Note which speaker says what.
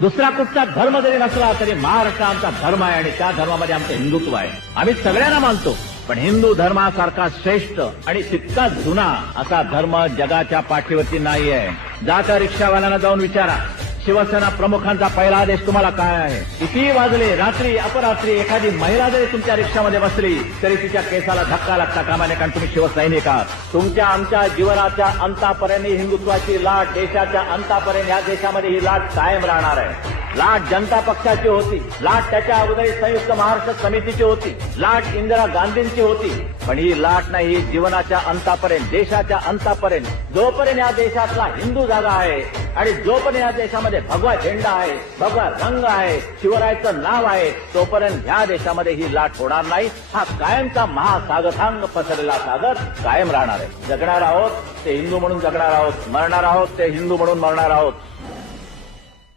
Speaker 1: दुसरा कुठचा धर्म जरी नसला तरी महाराष्ट्र आमचा धर्म आहे आणि त्या धर्मामध्ये आमचं हिंदुत्व आहे. आम्ही सगळ्यांना मानतो पण हिंदू धर्मासारखा श्रेष्ठ आणि तितकाच जुना असा धर्म जगाच्या पाठीवरती नाही आहे जाता रिक्षावाल्यांना जाऊन विचारा शिवसेना प्रमुखांचा पहिला आदेश तुम्हाला काय आहे? किती वाजले? रात्री अपरात्री एखादी महिला जरी तुमच्या रिक्षामध्ये बसली तरी तिच्या केसाला धक्का लागता कामा नये कारण तुम्ही शिवसैनिक आहात. तुमच्या आमच्या जीवनाच्या अंतापर्यंत हिंदुत्वाची लाट देशाच्या अंतापर्यंत या देशामध्ये ही लाट कायम राहणार आहे. लाट जनता पक्षाची होती. लाट त्याच्या अगोदर संयुक्त महाराष्ट्र समितीची होती. लाट इंदिरा गांधींची होती. पण ही लाट नाही जीवनाच्या अंतापर्यंत देशाच्या अंतापर्यंत. जोपर्यंत या देशातला हिंदू जागा आहे आणि जोपर्यंत या देशामध्ये भगवा झेंडा आहे भगवा रंग आहे शिवरायचं नाव आहे तोपर्यंत ह्या देशामध्ये ही लाट होणार नाही. हा कायमचा महासागथांग पसरलेला सागर कायम राहणार आहे. जगणार आहोत ते हिंदू म्हणून जगणार आहोत मरणार आहोत ते हिंदू म्हणून मरणार आहोत.